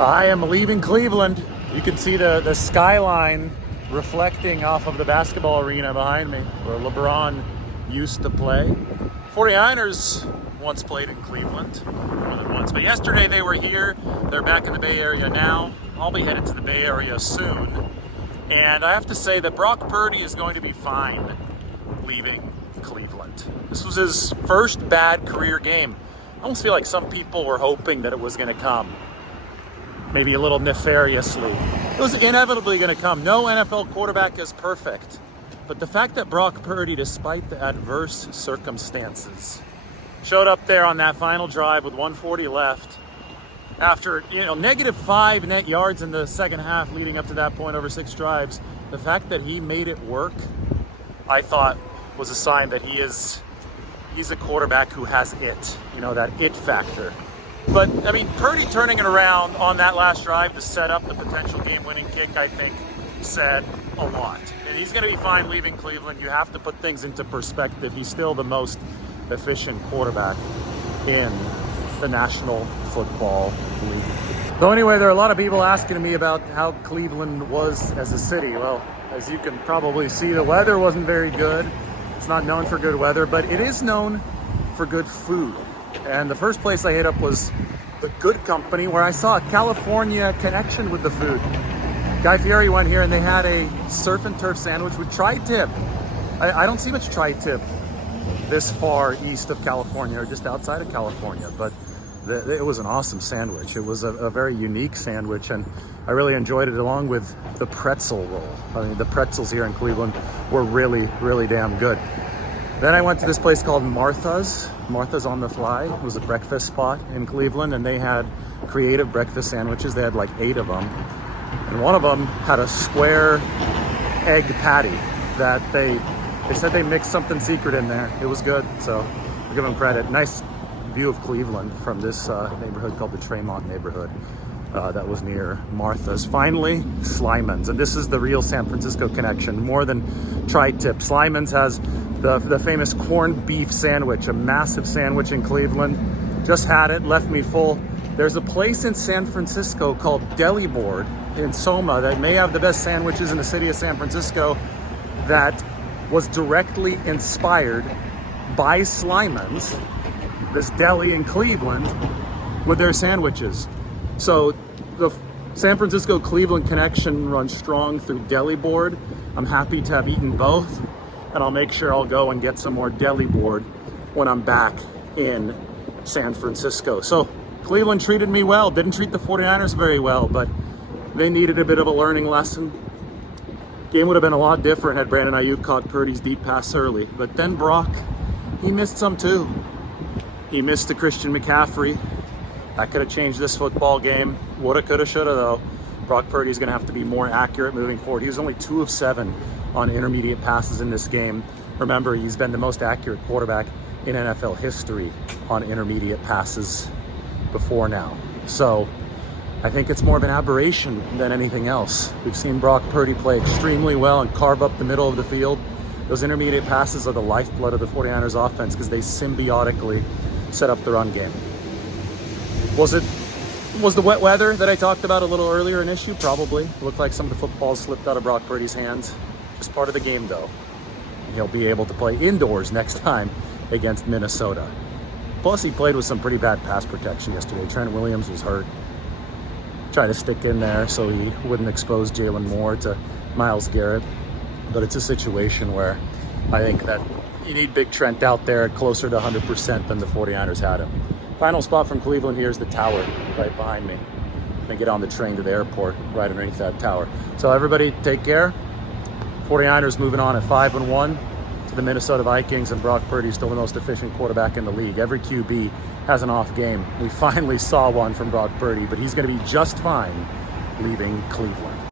I am leaving Cleveland. You can see the skyline reflecting off of the basketball arena behind me where LeBron used to play. 49ers once played in Cleveland, more than once. But yesterday they were here. They're back in the Bay Area now. I'll be headed to the Bay Area soon. And I have to say that Brock Purdy is going to be fine leaving Cleveland. This was his first bad career game. I almost feel like some people were hoping that it was going to come. Maybe a little nefariously. It was inevitably going to come. No NFL quarterback is perfect. But the fact that Brock Purdy, despite the adverse circumstances, showed up there on that final drive with 140 left, after -5 net yards in the second half leading up to that point over 6 drives, the fact that he made it work, I thought was a sign that he's a quarterback who has it, that it factor. But, I mean, Purdy turning it around on that last drive to set up the potential game-winning kick, I think, said a lot. And he's going to be fine leaving Cleveland. You have to put things into perspective. He's still the most efficient quarterback in the National Football League. So anyway, there are a lot of people asking me about how Cleveland was as a city. Well, as you can probably see, the weather wasn't very good. It's not known for good weather, but it is known for good food. And the first place I hit up was the Good Company, where I saw a California connection with the food. Guy Fieri went here and they had a surf and turf sandwich with tri-tip. I don't see much tri-tip this far east of California or just outside of California, but it was an awesome sandwich. It was a very unique sandwich, and I really enjoyed it, along with the pretzel roll. I mean, the pretzels here in Cleveland were really, really damn good. Then I went to this place called Martha's on the Fly. It was a breakfast spot in Cleveland, and they had creative breakfast sandwiches. They had like 8 of them. And one of them had a square egg patty that they said they mixed something secret in there. It was good, so I'll give them credit. Nice view of Cleveland from this neighborhood called the Tremont neighborhood that was near Martha's. Finally, Slyman's. And this is the real San Francisco connection, more than tri-tip. Slyman's has the famous corned beef sandwich, a massive sandwich in Cleveland. Just had it, left me full. There's a place in San Francisco called Deli Board in Soma that may have the best sandwiches in the city of San Francisco, that was directly inspired by Slyman's, this deli in Cleveland, with their sandwiches. So the San Francisco-Cleveland connection runs strong through Deli Board. I'm happy to have eaten both, and I'll make sure I'll go and get some more Deli Board when I'm back in San Francisco. So Cleveland treated me well. Didn't treat the 49ers very well, but they needed a bit of a learning lesson. Game would have been a lot different had Brandon Ayuk caught Purdy's deep pass early. But then Brock, he missed some too. He missed to Christian McCaffrey. That could have changed this football game. Woulda, coulda, shoulda though. Brock Purdy's going to have to be more accurate moving forward. He was only 2 of 7 on intermediate passes in this game. Remember, he's been the most accurate quarterback in NFL history on intermediate passes before now. So I think it's more of an aberration than anything else. We've seen Brock Purdy play extremely well and carve up the middle of the field. Those intermediate passes are the lifeblood of the 49ers offense because they symbiotically set up the run game. Was the wet weather that I talked about a little earlier an issue? Probably. It looked like some of the footballs slipped out of Brock Purdy's hands. Just part of the game though. And he'll be able to play indoors next time against Minnesota. Plus he played with some pretty bad pass protection yesterday. Trent Williams was hurt. Tried to stick in there so he wouldn't expose Jalen Moore to Myles Garrett. But it's a situation where I think that you need Big Trent out there closer to 100% than the 49ers had him. Final spot from Cleveland here is the tower right behind me. And get on the train to the airport right underneath that tower. So everybody take care. 49ers moving on at 5-1 to the Minnesota Vikings, and Brock Purdy still the most efficient quarterback in the league. Every QB has an off game. We finally saw one from Brock Purdy, but he's going to be just fine leaving Cleveland.